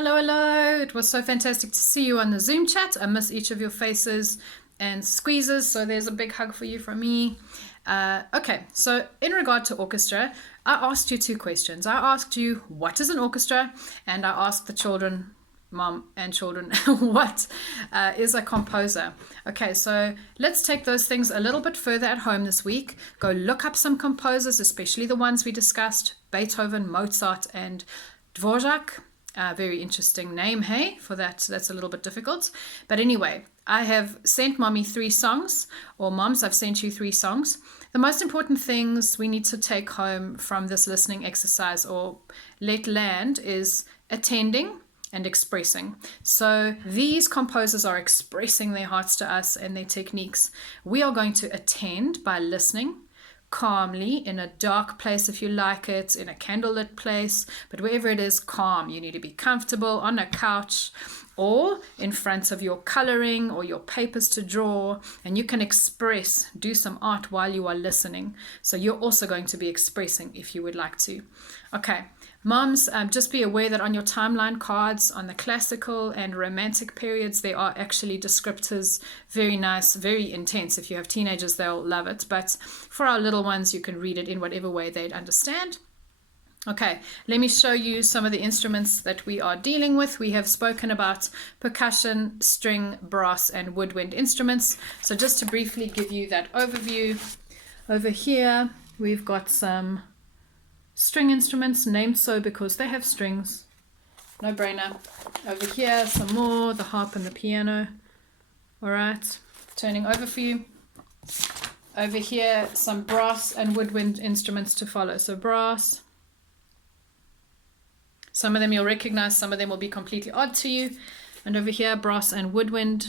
Hello, hello. It was so fantastic to see you on the Zoom chat. I miss each of your faces and squeezes, so there's a big hug for you from me. Okay, so in regard to orchestra, I asked you two questions. I asked you, what is an orchestra? And I asked the children, mom and children, what is a composer? Okay, so let's take those things a little bit further at home this week. Go look up some composers, especially the ones we discussed, Beethoven, Mozart, and Dvorak. Very interesting name, hey, for that. That's a little bit difficult. But anyway, I have sent mommy 3 songs, or moms, I've sent you 3 songs. The most important things we need to take home from this listening exercise or let land is attending and expressing. So these composers are expressing their hearts to us and their techniques. We are going to attend by listening calmly in a dark place if you like it, in a candlelit place, but wherever it is, calm. You need to be comfortable on a couch or in front of your coloring or your papers to draw, and you can express, do some art while you are listening. So you're also going to be expressing if you would like to. Okay, moms, just be aware that on your timeline cards, on the classical and romantic periods, there are actually descriptors. Very nice, very intense. If you have teenagers, they'll love it. But for our little ones, you can read it in whatever way they'd understand. Okay, let me show you some of the instruments that we are dealing with. We have spoken about percussion, string, brass, and woodwind instruments. So just to briefly give you that overview, over here we've got some string instruments, named so because they have strings. No brainer. Over here, some more, the harp and the piano. All right, turning over for you. Over here, some brass and woodwind instruments to follow. So brass. Some of them you'll recognize, some of them will be completely odd to you. And over here, brass and woodwind.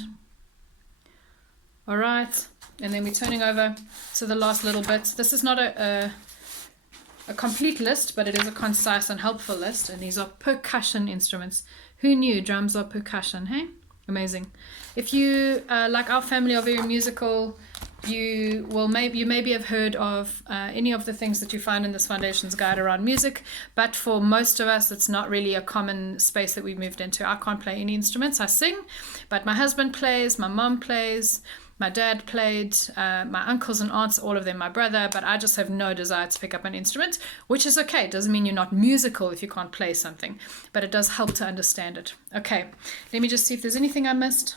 All right, and then we're turning over to the last little bit. This is not a complete list, but it is a concise and helpful list. And these are percussion instruments. Who knew drums are percussion, hey? Amazing. If you, like our family, are very musical, you maybe have heard of any of the things that you find in this foundation's guide around music, but for most of us, it's not really a common space that we've moved into. I can't play any instruments. I sing, but my husband plays, my mom plays, my dad played, my uncles and aunts, all of them, my brother, but I just have no desire to pick up an instrument, which is okay. It doesn't mean you're not musical if you can't play something, but it does help to understand it. Okay, let me just see if there's anything I missed.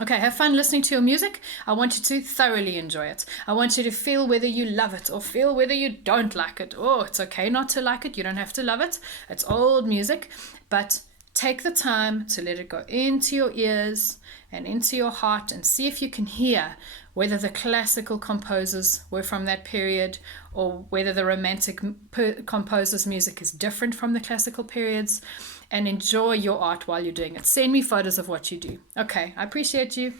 Okay, have fun listening to your music. I want you to thoroughly enjoy it. I want you to feel whether you love it or feel whether you don't like it. Oh, it's okay not to like it. You don't have to love it. It's old music, but take the time to let it go into your ears and into your heart and see if you can hear whether the classical composers were from that period or whether the romantic composers' music is different from the classical periods, and enjoy your art while you're doing it. Send me photos of what you do. Okay, I appreciate you.